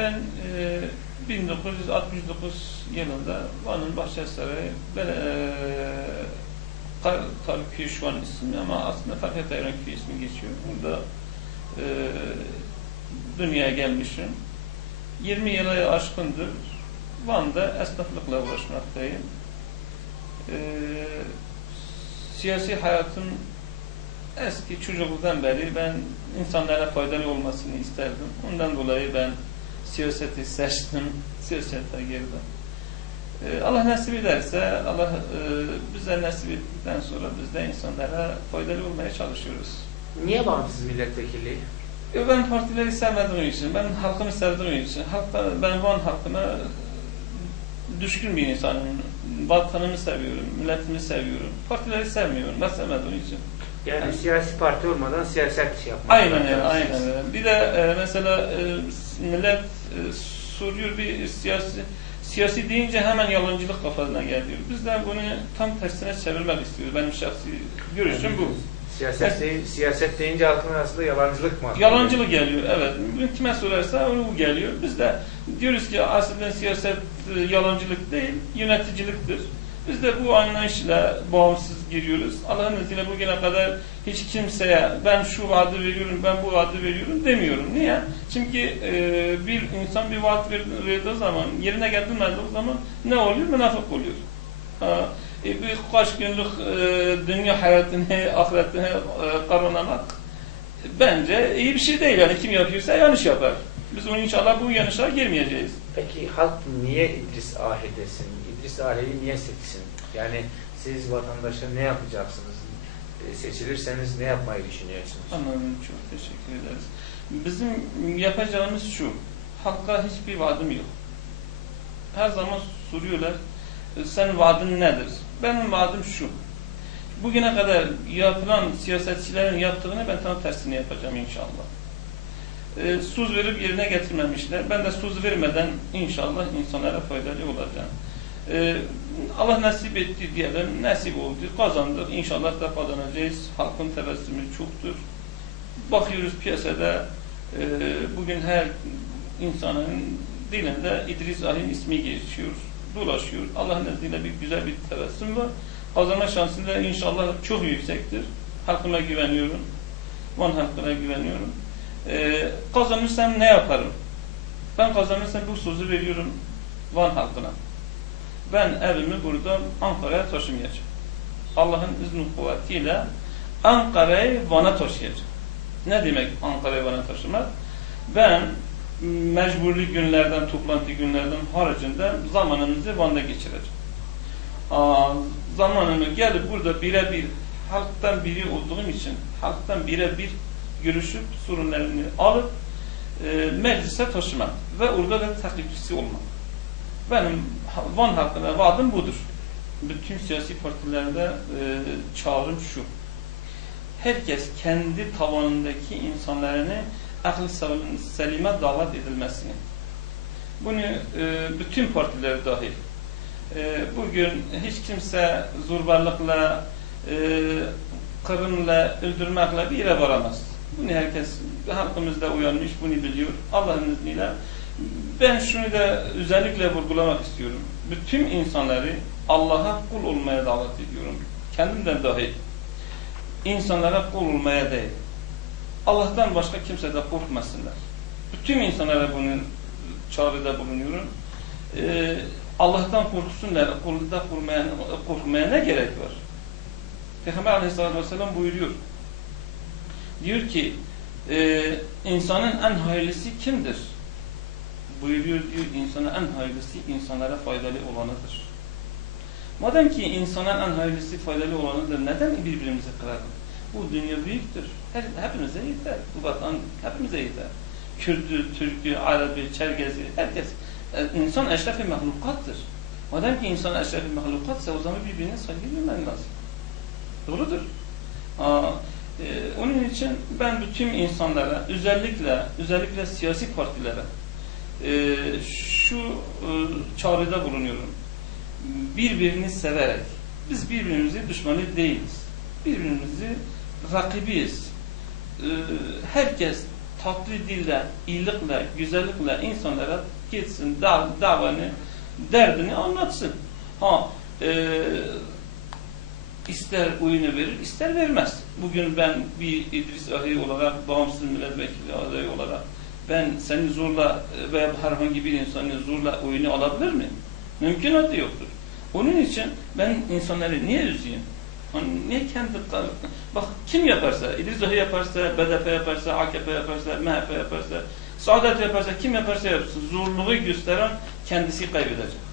Ben e, 1969 yılında Van'ın Bahçesarayı e, Kar, Karköy şu an ismi ama aslında Farhat Ayranköy ismi geçiyor. Burada e, dünyaya gelmişim. 20 yıla aşkındır Van'da esnaflıkla uğraşmaktayım. E, siyasi hayatım eski çocukluktan beri ben insanlara faydalı olmasını isterdim. Ondan dolayı ben siyaseti seçtim, siyasete girdim. Ee, Allah nasip ederse, Allah e, bize nasip ettikten sonra biz de insanlara faydalı olmaya çalışıyoruz. Niye bağımsız milletvekilliği? E, Ben partileri sevmediğim için, ben halkımı sevdiğim için, halkta, ben Van halkına düşkün bir insanım. Vatanımı seviyorum, milletimi seviyorum. Partileri sevmiyorum, ben sevmediğim için. Yani Evet. siyasi parti olmadan siyaset yapmak. Aynen öyle, aynen öyle. Bir de e, mesela e, millet e, soruyor bir siyasi siyasi deyince hemen yalancılık kafasına geliyor. Biz de bunu tam tersine çevirmek istiyoruz. Benim şahsi görüşüm bu. Siyaset, değil- siyaset deyince halkın arasında yalancılık mı? Yalancılık geliyor, evet. Kime sorarsa onu bu geliyor. Biz de diyoruz ki aslında siyaset e, yalancılık değil, yöneticiliktir. Biz de bu anlayışla bağımsız giriyoruz. Allah'ın izniyle bugüne kadar hiç kimseye ben şu vaadi veriyorum, ben bu vaadi veriyorum demiyorum. Niye? Çünkü e, bir insan bir vaat ver- verdiği zaman, yerine getirmediği zaman ne oluyor? Münafık oluyor. Ha, e, bir kaç günlük e, dünya hayatını, ahiretini e, kavramak bence iyi bir şey değil. Yani kim yapıyorsa yanlış yapar. Biz onu inşallah bu yanlışa girmeyeceğiz. Peki halk niye İdris Ahi desin? İdris Ahi'yi niye seçsin? Yani siz vatandaşa ne yapacaksınız? E, Seçilirseniz ne yapmayı düşünüyorsunuz? Anladım. Çok teşekkür ederiz. Bizim yapacağımız şu. Halka hiçbir vaadim yok. Her zaman soruyorlar. "E, Senin vaadin nedir? Benim vaadim şu. Bugüne kadar yapılan siyasetçilerin yaptığını ben tam tersini yapacağım inşallah. E, söz verip yerine getirmemişler. Ben de söz vermeden inşallah insanlara faydalı olacağım. E, Allah nasip etti diyelim. Nasip oldu. Kazandık. İnşallah da kazanacağız. Halkın tebessümü çoktur. Bakıyoruz piyasada e, bugün her insanın dilinde İdris Ahin ismi geçiyor. Dolaşıyor. Allah'ın izniyle bir güzel bir tebessüm var. Kazanma şansı da inşallah çok yüksektir. Halkıma güveniyorum. Van halkına güveniyorum. E, kazanırsam ne yaparım? Ben kazanırsam bu sözü veriyorum Van halkına. Ben evimi buradan Ankara'ya taşımayacağım. Allah'ın izni kuvvetiyle Ankara'yı Van'a taşıyacağım. Ne demek Ankara'ya Van'a taşımak? Ben mecburlu günlerden, toplantı günlerden haricinde zamanımızı Van'da geçireceğim. Aa, zamanımı gelip burada birebir halktan biri olduğum için halktan birebir görüşüp sorunlarını alıp e, meclise taşımak ve orada da takipçisi olmak. Benim Van halkına vaadim budur. Bütün siyasi partilerde e, çağrım şu. Herkes kendi tavanındaki insanlarını akıl selime davet edilmesini. Bunu e, bütün partiler dahil. E, bugün hiç kimse zorbalıkla, e, kırımla, öldürmekle bir yere varamaz. Bunu herkes, halkımızda uyanmış, bunu biliyor. Allah'ın izniyle ben şunu da özellikle vurgulamak istiyorum. Bütün insanları Allah'a kul olmaya davet ediyorum. Kendimden dahil. İnsanlara kul olmaya değil. Allah'tan başka kimse de korkmasınlar. Bütün insanlara bunu çağrıda bulunuyorum. Ee, Allah'tan korksunlar. Kulda korkmaya, korkmaya ne gerek var? Peygamber aleyhissalatü vesselam buyuruyor. Diyor ki e, insanın en hayırlısı kimdir? Buyuruyor diyor insana en hayırlısı insanlara faydalı olanıdır. Madem ki insana en hayırlısı faydalı olanıdır neden birbirimizi kıralım? Bu dünya büyüktür. Her, hepimize yeter. Bu vatan hepimize yeter. Kürtü, Türkü, Arabi, Çergezi herkes. E, insan eşrefi mahlukattır. Madem ki insan eşrefi mahlukatsa o zaman birbirine saygı duyman lazım. Doğrudur. Aa, e, onun için ben bütün insanlara özellikle özellikle siyasi partilere e, şu e, çağrıda bulunuyorum. Birbirini severek, biz birbirimizi düşmanı değiliz. Birbirimizi rakibiyiz. E, herkes tatlı dille, iyilikle, güzellikle insanlara gitsin, dav davanı, derdini anlatsın. Ha, e, ister oyunu verir, ister vermez. Bugün ben bir İdris Ahi olarak, bağımsız milletvekili adayı olarak ben seni zorla e, veya herhangi bir insanı zorla oyunu alabilir miyim? Mümkünatı yoktur. Onun için ben insanları niye üzeyim? Hani niye kendi bak kim yaparsa, İdris yaparsa, BDP yaparsa, AKP yaparsa, MHP yaparsa, Saadet yaparsa, kim yaparsa yapsın, zorluğu gösteren kendisi kaybedecek.